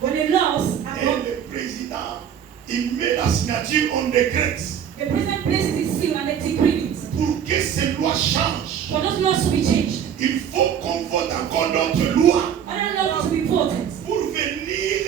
when the laws are Et le président, il met la signature on décrète. the president places his seal and they decree it. Pour que ces lois changent, For those laws to be changed, il faut qu'on vote encore d'autres lois other laws to be voted pour venir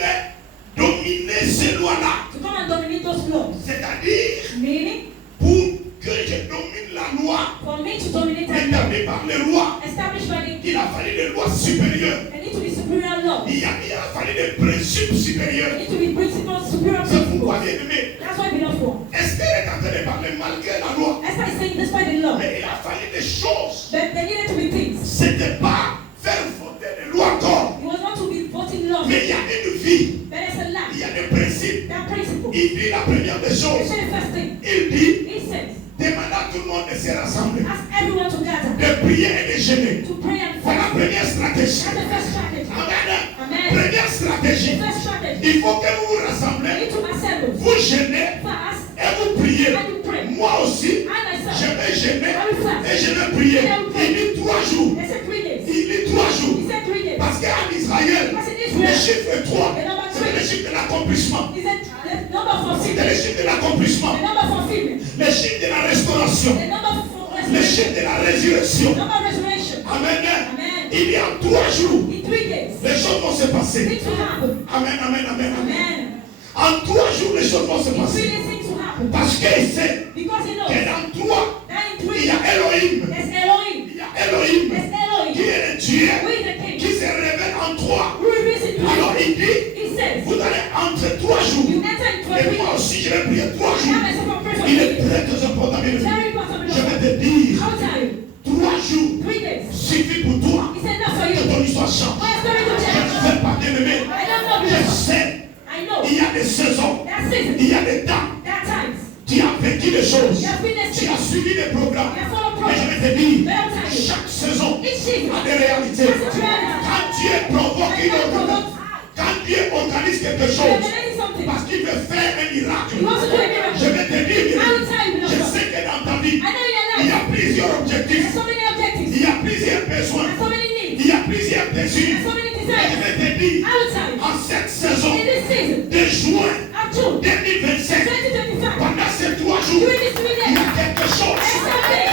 dominer ces lois-là. to come and dominate those laws. C'est-à-dire, Meaning, pour que je domine la loi for me to dominate a law établie par les lois, established by il a fallu des lois supérieures. there need to be superior laws. Il a fallu des principes There supérieurs. need to be principles, superior C'est pourquoi, principles. bien aimé, That's why beloved one. Esther est en train de parler malgré la loi. Esther is saying despite the law, Mais il a fallu des choses. that there needed to be things. C'était pas faire voter des lois encore. It was not to be voting laws. Mais il y a une vie. There is a Il y life. a des principes. That principle. Il dit la première des He choses. said the first thing. Il dit, He says, demande à tout le monde de se rassembler, ask everyone to gather, de prier et de jeûner. to pray and Voilà la fast. première stratégie. That's the first strategy. Amen. Amen. Première The stratégie. first strategy. Il faut que vous vous You rassemblez, need to assemble, vous jeûnez fast, et vous priez. and you pray. Moi aussi, I myself, je vais jeûner I will fast. et je vais prier. Il dit 3 jours. They said 3 days. Il dit 3 jours. He said 3 days. Parce qu'en Israël, Because in le Israel, chiffre 3, the number c'est le 3, chiffre de l'accomplissement. he said the number for C'est le fulfillment, chiffre de l'accomplissement. the number for fulfillment, Le chiffre de la restauration. the number for Le resurrection, chiffre de la résurrection. the number of resurrection. Amen. Amen. Il y a 3 jours. In 3 days, Les choses vont se passer. things will happen. Amen, amen, amen, amen. Amen. En 3 jours, les choses vont se In 3 passer. days, things will happen. Parce qu'il sait Because he knows que dans 3, that in il 3 y a Elohim. there's Elohim. Il y a Elohim There's qui Elohim. est le Dieu Who is the king? qui se révèle en 3. Who reveals in 3 Alors il dit, He says, vous allez entre 3 jours. you enter in 3 Et weeks. moi aussi, je vais prier 3 I jours. myself will pray for Il est you. très très important, bien It's aimé. very important. Je vais te dire, How tell you? 3 jours 3 days. suffit pour toi. He said, not for Que you. ton histoire change. My story to Je ne change. sais pas, bien aimé. I don't know Je because sais, I know il y a des saisons, that season, il y a des temps. that times, Tu as vécu des choses. you have witnessed Tu it. as suivi des programmes. You have followed Mais je progress. vais te dire, But I'll tell you, chaque saison each season, a des réalités. has its reality. Quand Dieu provoque When une God autre, provokes, quand Dieu organise quelque you chose, have done something. parce qu'il veut faire un miracle, He wants to do a je miracle. vais te dire, I will tell you, je beloved. sais que dans ta vie, I know in your il y life, a plusieurs there's objectifs, so many objectives, il y a plusieurs besoins, there's so many needs, il y a plusieurs désirs. there's so many Et je desires. vais te dire, I will tell you, en cette saison in this season, de juin up to 2025, 2025, pendant ces 3 jours, during these 3 il y days, a quelque chose. there's something.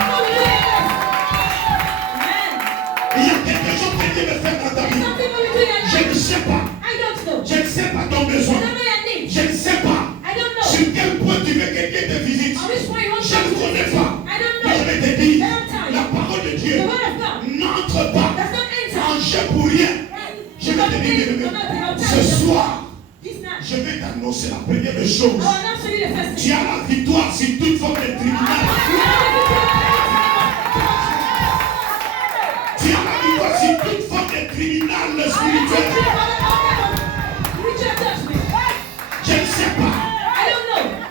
Hallelujah. Amen. Il y a quelque chose que Dieu veut faire dans ta There's vie. something we will do in your Je life. ne sais pas. I don't know. Je ne sais pas ton I besoin. don't know your needs. Je ne sais pas I don't know. sur quel point tu veux que Dieu te visite. On which point you want Je ne to go. connais pas. I don't Mais je know. vais te dire, But I'll tell la you, parole de Dieu the word of God n'entre pas does not enter. en jeu pour rien. Je vais te dire, bien aimé, ce soir, This night, je vais t'annoncer la première des choses. I will announce to you the first Tu thing. as la victoire sur toute forme de tribunal. Tu as la victoire sur toute forme de tribunal spirituel. Je ne sais pas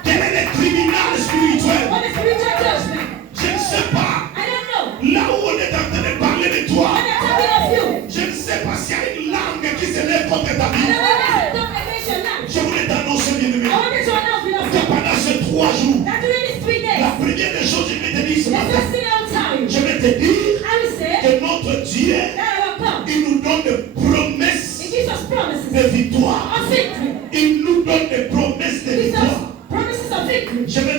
quel est le tribunal spirituel. Je ne sais pas là où on est en train de parler de toi. Je ne sais pas s'il y a une langue qui se lève contre ta vie. Je voulais t'annoncer, bien aimé, que pendant ces 3 jours, la première des choses, je vais te dire ce matin, je vais te dire que notre Dieu, il nous donne des promesses de victoire. Il nous donne des promesses de victoire. Je vais